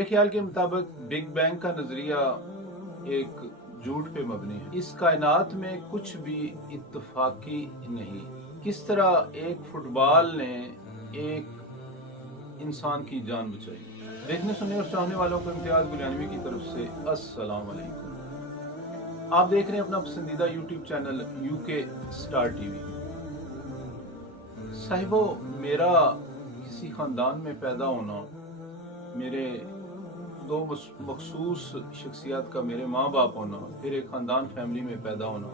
मेरे ख्याल के मुताबिक बिग बैंग का नजरिया एक झूठ पे मबनी है। इस कायनात में कुछ भी इत्तफाकी नहीं। किस तरह एक फुटबॉल ने एक इंसान की जान बचाई। देखने सुनने और चाहने वालों को इम्तियाज गुलियानवी की तरफ से अस्सलाम वालेकुम। आप देख रहे हैं अपना पसंदीदा YouTube channel UK star TV. साहिबो, मेरा किसी खानदान में पैदा होना, मेरे दो मखसूस शख्सियत का मेरे माँ बाप होना, फिर एक खानदान फैमिली में पैदा होना,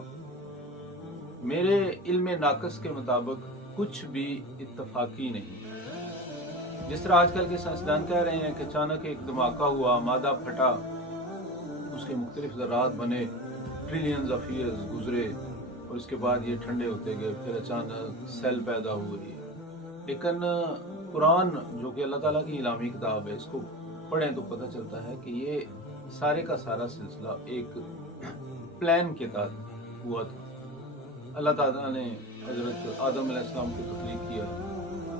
मेरे इल्म नाकस के मुताबिक कुछ भी इत्तफाकी नहीं। जिस तरह आजकल के साइंसदान कह रहे हैं कि अचानक एक धमाका हुआ, मादा फटा, उसके मुख्तलिफ ज़रात बने, ट्रिलियंस ऑफ ईयर्स गुजरे और इसके बाद ये ठंडे होते गए, फिर अचानक सेल पैदा हुए। लेकिन कुरान, जो कि अल्लाह ताला की इलामी किताब है, इसको पढ़ें तो पता चलता है कि ये सारे का सारा सिलसिला एक प्लान के तहत हुआ था। अल्लाह ताला ने हज़रत आदम अलैहिस्सलाम को तख्लीक किया।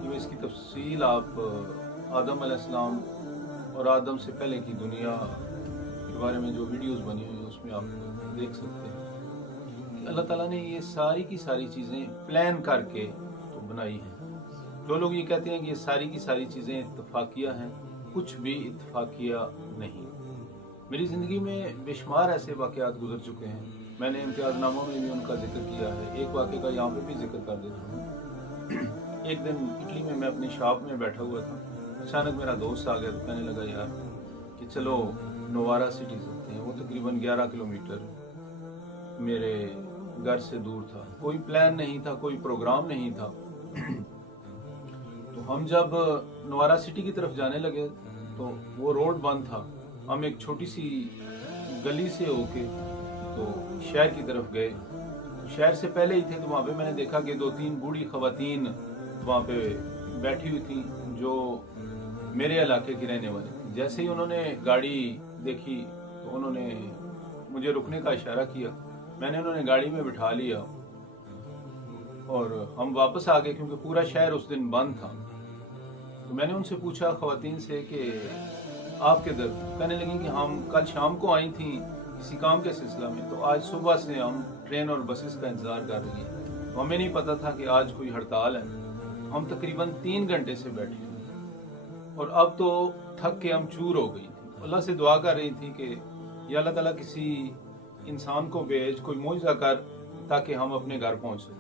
जो इसकी तफसील आप आदम अलैहिस्सलाम और आदम से पहले की दुनिया के बारे में जो वीडियोस बनी हुई हैं उसमें आप देख सकते हैं। अल्लाह ताला ने ये सारी की सारी चीज़ें प्लान करके तो बनाई हैं। जो लोग ये कहते हैं कि ये सारी की सारी चीज़ें इत्तफाकिया हैं, कुछ भी इत्तफाकिया नहीं। मेरी ज़िंदगी में बेशुमार ऐसे वाक़यात गुजर चुके हैं। मैंने इम्तियाज़नामों में भी उनका जिक्र किया है। एक वाक़े का यहाँ पे भी जिक्र कर देता हूँ। एक दिन इटली में मैं अपनी शॉप में बैठा हुआ था। अचानक मेरा दोस्त आ गया तो कहने लगा, यार कि चलो नोवारा सिटी चलते हैं। वो तकरीबन 11 किलोमीटर मेरे घर से दूर था। कोई प्लान नहीं था, कोई प्रोग्राम नहीं था। तो हम जब नोवारा सिटी की तरफ जाने लगे तो वो रोड बंद था। हम एक छोटी सी गली से होके तो शहर की तरफ गए। शहर से पहले ही थे तो वहाँ पे मैंने देखा कि 2-3 बूढ़ी खवातीन वहाँ पे बैठी हुई थी जो मेरे इलाके की रहने वाली थी। जैसे ही उन्होंने गाड़ी देखी तो उन्होंने मुझे रुकने का इशारा किया। मैंने उन्होंने गाड़ी में बिठा लिया और हम वापस आ गए क्योंकि पूरा शहर उस दिन बंद था। तो मैंने उनसे पूछा खवातीन से कि आप किधर? कहने लगी कि हम कल शाम को आई थी किसी काम के सिलसिला में, तो आज सुबह से हम ट्रेन और बसेस का इंतज़ार कर रही हैं। तो हमें नहीं पता था कि आज कोई हड़ताल है। हम तकरीबन 3 घंटे से बैठे हैं और अब तो थक के हम चूर हो गई थी। अल्लाह से दुआ कर रही थी कि या अल्लाह ताला किसी इंसान को भेज, कोई मौजज़ा कर ताकि हम अपने घर पहुँच सकें।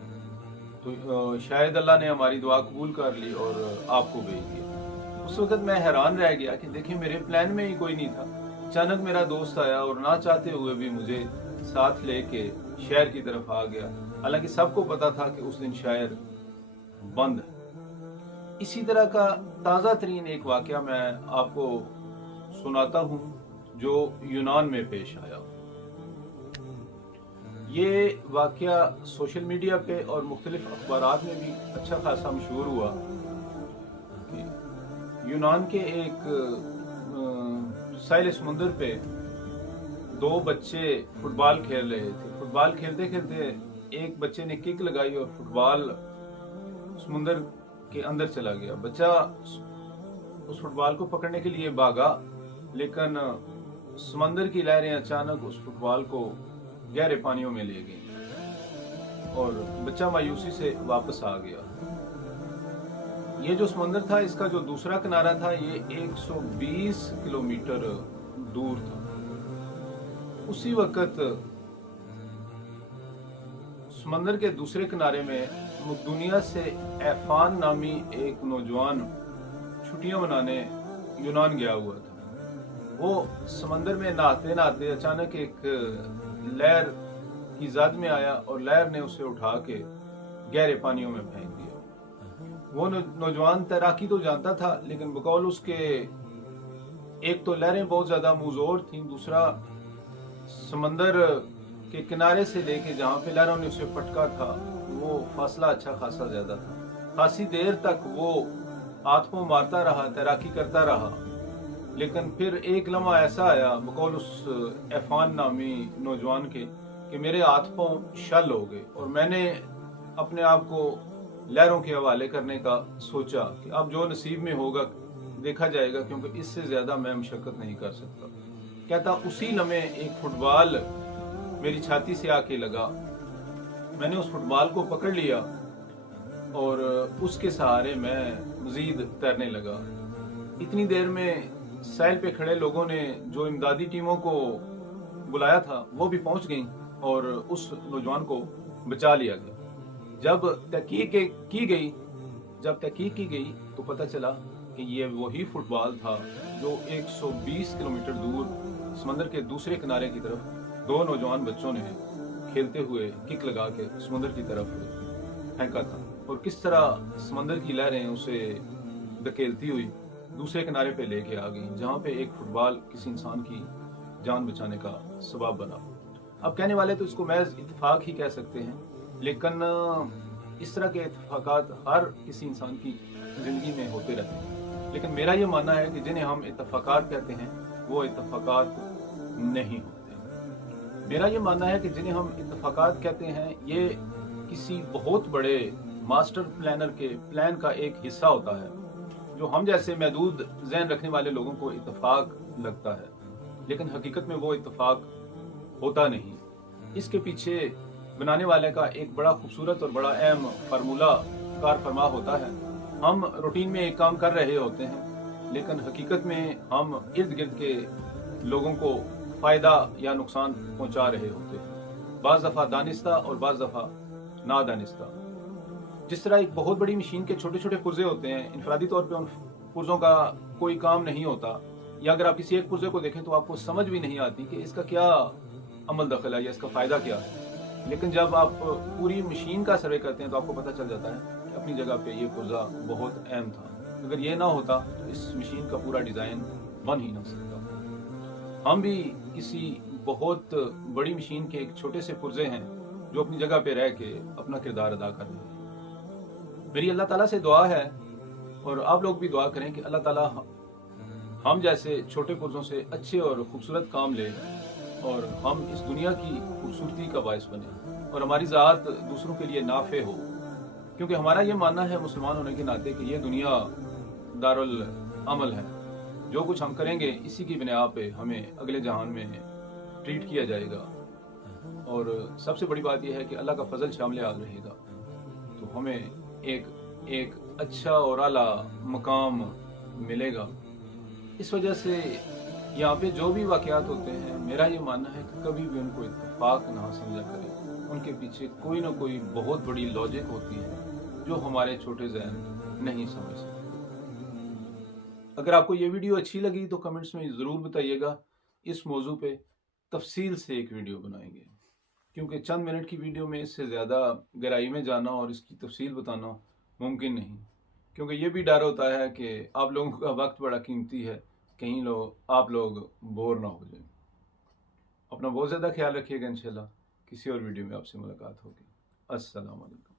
तो शायद अल्लाह ने हमारी दुआ कबूल कर ली और आपको भेज दिया। उस वक्त मैं हैरान रह गया कि देखिए मेरे प्लान में ही कोई नहीं था। अचानक मेरा दोस्त आया और ना चाहते हुए भी मुझे साथ लेके शहर की तरफ आ गया। हालांकि सबको पता था कि उस दिन शहर बंद है। इसी तरह का ताज़ा तरीन एक वाक़या मैं आपको सुनाता हूँ जो यूनान में पेश आया। ये वाक़या सोशल मीडिया पे और मुख्तलिफ अखबारात में भी अच्छा खासा मशहूर हुआ कि यूनान के एक साहिल समुंदर पे 2 बच्चे फुटबॉल खेल रहे थे। फुटबॉल खेलते खेलते एक बच्चे ने किक लगाई और फुटबॉल समुंदर के अंदर चला गया। बच्चा उस फुटबॉल को पकड़ने के लिए भागा, लेकिन समंदर की लहरें अचानक उस फुटबॉल को गहरे पानियों में ले गई और बच्चा मायूसी से वापस आ गया। ये जो समंदर था, इसका जो दूसरा किनारा था, ये 120 किलोमीटर दूर था। उसी वक्त समंदर के दूसरे किनारे में दुनिया से एफान नामी एक नौजवान छुट्टियां मनाने यूनान गया हुआ था। वो समंदर में नहाते नहाते अचानक एक लहर की ज़द में आया और लहर ने उसे उठा के गहरे पानियों में फेंक दिया। वो नौजवान तैराकी तो जानता था, लेकिन बकौल उसके एक तो लहरें बहुत ज़्यादा मुज़ोर थीं, दूसरा समंदर के किनारे से लेके जहाँ पे लहरों ने उसे पटका था वो फासला अच्छा खासा ज़्यादा था। खासी देर तक वो हाथ पांव मारता रहा, तैराकी करता रहा, लेकिन फिर एक लम्हा ऐसा आया बकौल उस एफान नामी नौजवान के कि मेरे हाथ पांव शल हो गए और मैंने अपने आप को लहरों के हवाले करने का सोचा कि अब जो नसीब में होगा دیکھا جائے گا، کیونکہ اس سے زیادہ میں مشقت نہیں کر سکتا۔ کہتا اسی لمحے ایک فٹ بال میری چھاتی سے آ کے لگا، میں نے اس فٹ بال کو پکڑ لیا اور اس کے سہارے میں مزید تیرنے لگا۔ اتنی دیر میں ساحل پہ کھڑے لوگوں نے جو امدادی ٹیموں کو بلایا تھا وہ بھی پہنچ گئیں اور اس نوجوان کو بچا لیا گیا۔ جب تحقیق کی گئی تو پتہ چلا کہ یہ وہی فٹ بال تھا جو 120 کلومیٹر دور سمندر کے دوسرے کنارے کی طرف دو نوجوان بچوں نے کھیلتے ہوئے کک لگا کے سمندر کی طرف پھینکا تھا، اور کس طرح سمندر کی لہریں اسے دھکیلتی ہوئی دوسرے کنارے پہ لے کے آ گئی، جہاں پہ ایک فٹ بال کسی انسان کی جان بچانے کا سبب بنا۔ اب کہنے والے تو اس کو محض اتفاق ہی کہہ سکتے ہیں، لیکن اس طرح کے اتفاقات ہر کسی انسان کی زندگی میں ہوتے رہتے ہیں، لیکن میرا یہ ماننا ہے کہ جنہیں ہم اتفاقات کہتے ہیں وہ اتفاقات نہیں ہوتے۔ میرا یہ ماننا ہے کہ جنہیں ہم اتفاقات کہتے ہیں یہ کسی بہت بڑے ماسٹر پلانر کے پلان کا ایک حصہ ہوتا ہے، جو ہم جیسے محدود ذہن رکھنے والے لوگوں کو اتفاق لگتا ہے، لیکن حقیقت میں وہ اتفاق ہوتا نہیں۔ اس کے پیچھے بنانے والے کا ایک بڑا خوبصورت اور بڑا اہم فارمولہ کار فرما ہوتا ہے۔ ہم روٹین میں ایک کام کر رہے ہوتے ہیں، لیکن حقیقت میں ہم ارد گرد کے لوگوں کو فائدہ یا نقصان پہنچا رہے ہوتے ہیں، بعض دفعہ دانستہ اور بعض دفعہ نادانستہ۔ جس طرح ایک بہت بڑی مشین کے چھوٹے چھوٹے پرزے ہوتے ہیں، انفرادی طور پہ ان پرزوں کا کوئی کام نہیں ہوتا، یا اگر آپ کسی ایک پرزے کو دیکھیں تو آپ کو سمجھ بھی نہیں آتی کہ اس کا کیا عمل دخل ہے یا اس کا فائدہ کیا ہے، لیکن جب آپ پوری مشین کا سروے کرتے ہیں تو آپ کو پتہ چل جاتا ہے کہ اپنی جگہ پہ یہ پرزہ بہت اہم تھا، اگر یہ نہ ہوتا تو اس مشین کا پورا ڈیزائن بن ہی نہ سکتا۔ ہم بھی کسی بہت بڑی مشین کے ایک چھوٹے سے پرزے ہیں جو اپنی جگہ پہ رہ کے اپنا کردار ادا کر رہے ہیں۔ میری اللہ تعالیٰ سے دعا ہے، اور آپ لوگ بھی دعا کریں کہ اللہ تعالیٰ ہم جیسے چھوٹے پرزوں سے اچھے اور خوبصورت کام لے، اور ہم اس دنیا کی خوبصورتی کا باعث بنے، اور ہماری ذات دوسروں کے لیے نافع ہو، کیونکہ ہمارا یہ ماننا ہے مسلمان ہونے کے ناطے کہ یہ دنیا دارالعمل ہے، جو کچھ ہم کریں گے اسی کی بنا پہ ہمیں اگلے جہان میں ٹریٹ کیا جائے گا، اور سب سے بڑی بات یہ ہے کہ اللہ کا فضل شامل حال رہے گا، تو ہمیں ایک اچھا اور اعلیٰ مقام ملے گا۔ اس وجہ سے یہاں پہ جو بھی واقعات ہوتے ہیں، میرا یہ ماننا ہے کہ کبھی بھی ان کو اتفاق نہ سمجھا کریں، ان کے پیچھے کوئی نہ کوئی بہت بڑی لاجک ہوتی ہے جو ہمارے چھوٹے ذہن نہیں سمجھ سکتے۔ اگر آپ کو یہ ویڈیو اچھی لگی تو کمنٹس میں ضرور بتائیے گا، اس موضوع پہ تفصیل سے ایک ویڈیو بنائیں گے، کیونکہ چند منٹ کی ویڈیو میں اس سے زیادہ گہرائی میں جانا اور اس کی تفصیل بتانا ممکن نہیں، کیونکہ یہ بھی ڈر ہوتا ہے کہ آپ لوگوں کا وقت بڑا قیمتی ہے، کہیں آپ لوگ بور نہ ہو جائیں۔ اپنا بہت زیادہ خیال رکھیے گا، انشاءاللہ کسی اور ویڈیو میں آپ سے ملاقات ہوگی۔ السلام علیکم۔